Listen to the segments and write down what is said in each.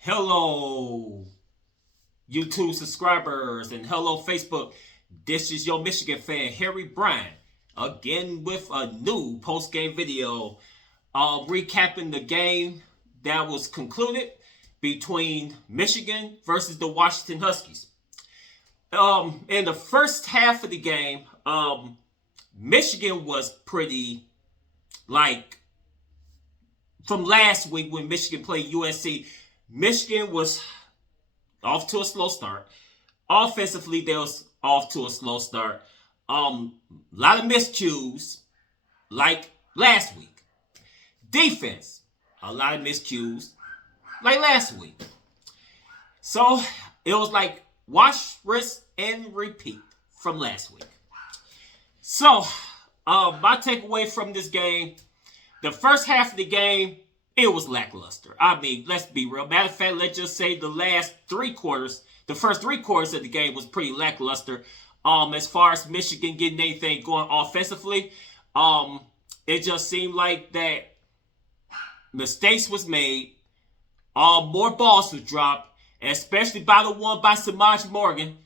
Hello, YouTube subscribers, and hello, Facebook. This is your Michigan fan, Harry Bryant, again with a new post-game video recapping the game that was concluded between Michigan versus the Washington Huskies. In the first half of the game, Michigan was pretty, like, from last week when Michigan played USC, Michigan was off to a slow start. Offensively, they was off to a slow start. A lot of miscues, like last week. Defense, a lot of miscues, like last week. So it was like wash, rinse, and repeat from last week. So my takeaway from this game, the first half of the game, it was lackluster. I mean, let's be real. Matter of fact, let's just say the first 3 quarters of the game was pretty lackluster. As far as Michigan getting anything going offensively, it just seemed like that mistakes was made. More balls was dropped, especially by the one by Samaj Morgan.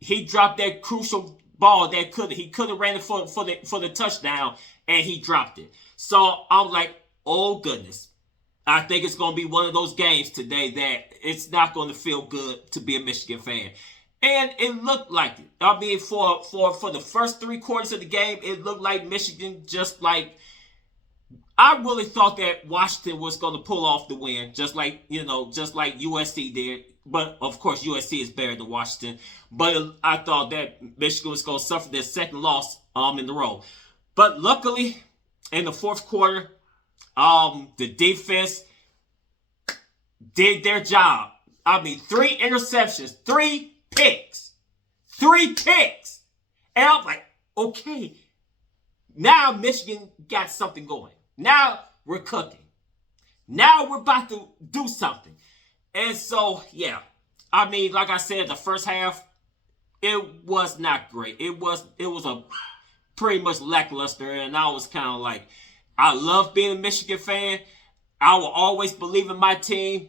He dropped that crucial ball that he could have ran it for the touchdown, and he dropped it. So I'm like, oh goodness, I think it's going to be one of those games today that it's not going to feel good to be a Michigan fan. And it looked like it. I mean, for the first 3 quarters of the game, it looked like Michigan just like, I really thought that Washington was going to pull off the win, just like USC did. But of course, USC is better than Washington. But I thought that Michigan was going to suffer their second loss in the row. But luckily, in the fourth quarter, the defense did their job. I mean, 3 interceptions, 3 picks. And I'm like, okay, now Michigan got something going. Now we're cooking. Now we're about to do something. And so, yeah, I mean, like I said, the first half, it was not great. It was a pretty much lackluster, and I was kind of like, I love being a Michigan fan. I will always believe in my team,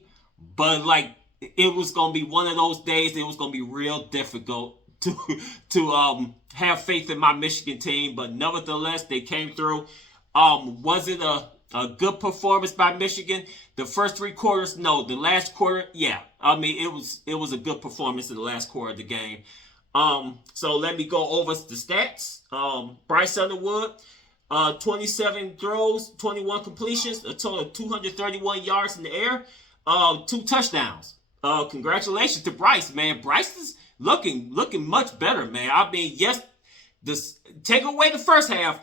but like it was gonna be one of those days. It was gonna be real difficult to have faith in my Michigan team. But nevertheless, they came through. Was it a good performance by Michigan? The first 3 quarters, no. The last quarter, yeah. I mean, it was a good performance in the last quarter of the game. So let me go over the stats. Bryce Underwood. 27 throws, 21 completions, a total of 231 yards in the air, 2 touchdowns. Congratulations to Bryce, man. Bryce is looking much better, man. I mean, yes, take away the first half,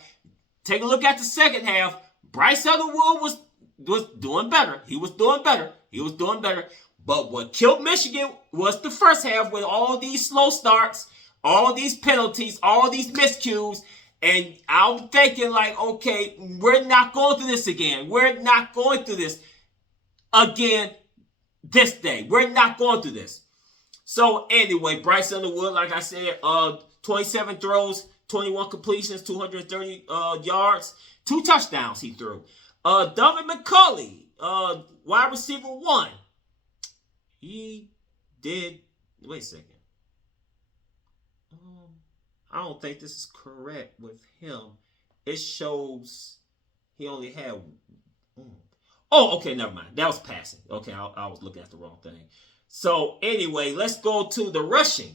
take a look at the second half. Bryce Underwood was doing better. He was doing better. But what killed Michigan was the first half with all these slow starts, all these penalties, all these miscues. And I'm thinking like, okay, we're not going through this again. We're not going through this again this day. We're not going through this. So anyway, Bryce Underwood, like I said, 27 throws, 21 completions, 230 yards, 2 touchdowns he threw. Dalvin McCulley, wide receiver 1. He did, wait a second. I don't think this is correct with him. It shows he only had. Oh, okay, never mind. That was passing. Okay, I was looking at the wrong thing. So anyway, let's go to the rushing.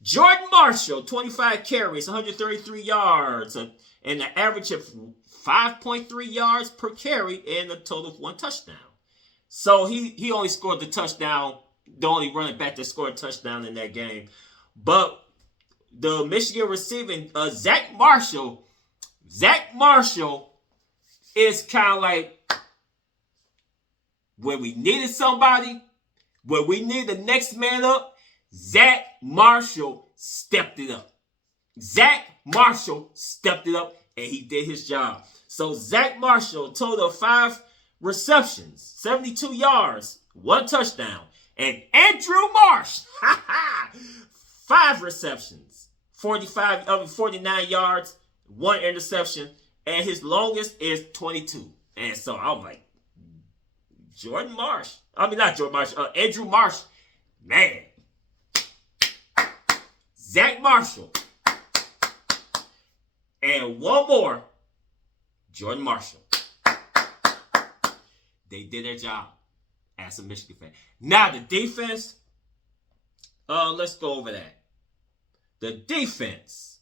Jordan Marshall, 25 carries, 133 yards, and an average of 5.3 yards per carry, and a total of 1 touchdown. So he only scored the touchdown. The only running back that scored a touchdown in that game, but the Michigan receiving, Zach Marshall is kind of like, when we needed somebody, when we needed the next man up, Zach Marshall stepped it up. And he did his job. So Zach Marshall, total of 5 receptions, 72 yards, 1 touchdown. And Andrew Marsh, 5 receptions, 49 yards, 1 interception, and his longest is 22. And so I'm like, Jordan Marsh. I mean, not Jordan Marsh. Andrew Marsh. Man. Zach Marshall. And one more. Jordan Marshall. They did their job as a Michigan fan. Now, the defense. Let's go over that. The defense.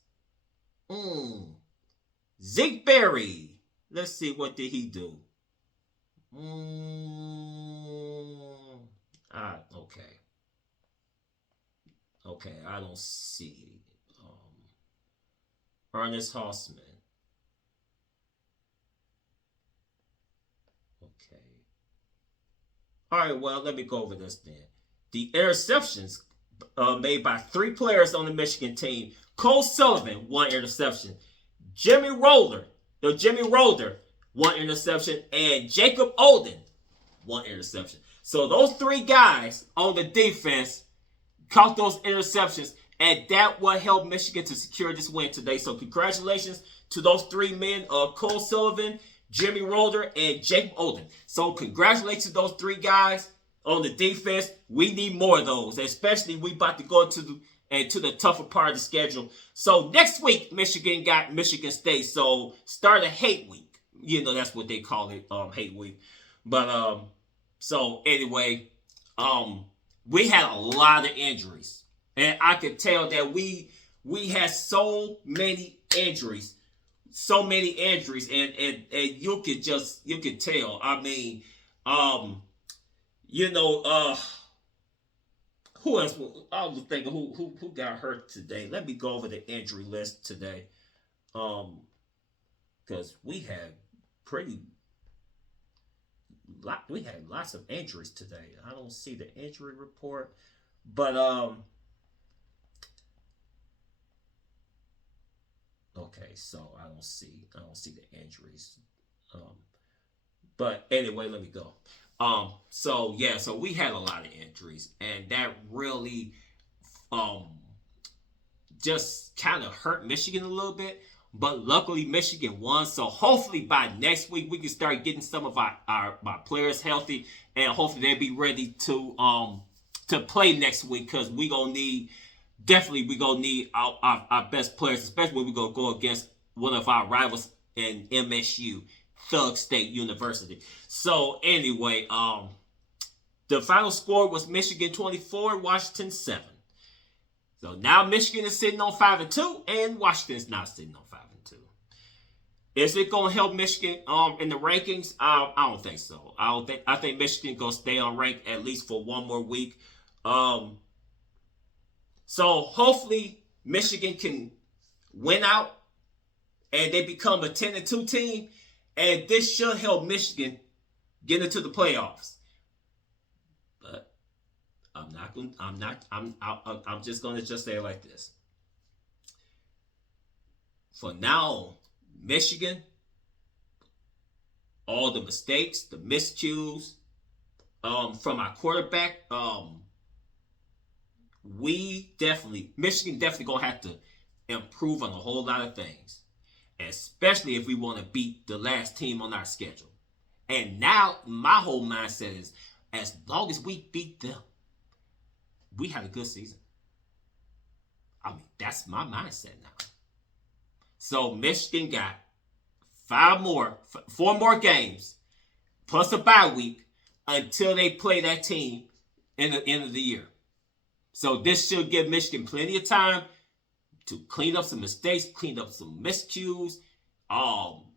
Zeke Berry. Let's see, what did he do? Okay. Okay, I don't see. Ernest Hausman. Okay. All right, well, let me go over this then. The interceptions made by 3 players on the Michigan team. Cole Sullivan, 1 interception. Jimmy Roller, 1 interception. And Jacob Olden, 1 interception. So those 3 guys on the defense caught those interceptions, and that will help Michigan to secure this win today. So congratulations to those 3 men, Cole Sullivan, Jimmy Roller, and Jacob Olden. So congratulations to those 3 guys on the defense. We need more of those, especially we about to go to the tougher part of the schedule. So next week, Michigan got Michigan State. So start a hate week. You know, that's what they call it, hate week. But so anyway, we had a lot of injuries. And I could tell that we had so many injuries. And you could tell. I mean, who else? I was thinking who got hurt today. Let me go over the injury list today. Because we had lots of injuries today. I don't see the injury report, but okay, so I don't see the injuries. But anyway, let me go. So we had a lot of injuries, and that really just kind of hurt Michigan a little bit. But luckily, Michigan won. So hopefully by next week we can start getting some of our players healthy, and hopefully they'll be ready to play next week, because we gonna need our best players, especially when we gonna go against one of our rivals in MSU, Thug State University. So anyway, the final score was Michigan 24, Washington 7. So now Michigan is sitting on 5-2, and Washington's not sitting on 5-2. Is it going to help Michigan in the rankings? I don't think so. I think Michigan going to stay on rank at least for one more week. So hopefully Michigan can win out and they become a 10-2 team, and this should help Michigan get into the playoffs. But I'm just going to just say it like this. For now, Michigan, all the mistakes, the miscues from our quarterback, Michigan definitely going to have to improve on a whole lot of things, especially if we want to beat the last team on our schedule. And now my whole mindset is, as long as we beat them, we had a good season. I mean, that's my mindset now. So Michigan got 4 more games, plus a bye week, until they play that team in the end of the year. So this should give Michigan plenty of time to clean up some mistakes, clean up some miscues,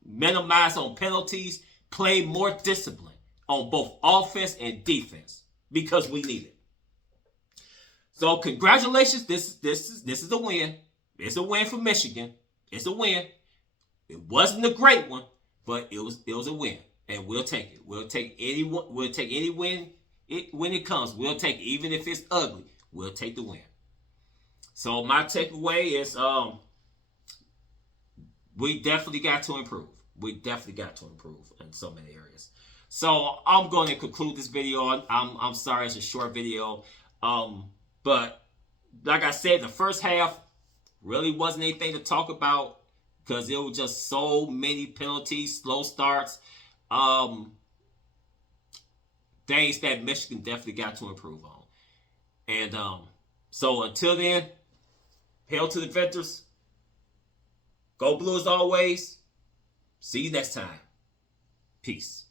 minimize on penalties, play more discipline on both offense and defense, because we need it. So congratulations, this is a win. It's a win for Michigan. It's a win. It wasn't a great one, but it was a win, and we'll take it. We'll take any win when it comes. We'll take it, even if it's ugly. We'll take the win. So my takeaway is we definitely got to improve. We definitely got to improve in so many areas. So I'm going to conclude this video. I'm sorry it's a short video. But like I said, the first half really wasn't anything to talk about, because it was just so many penalties, slow starts. things that Michigan definitely got to improve on. And so until then, hail to the Venters. Go Blue as always. See you next time. Peace.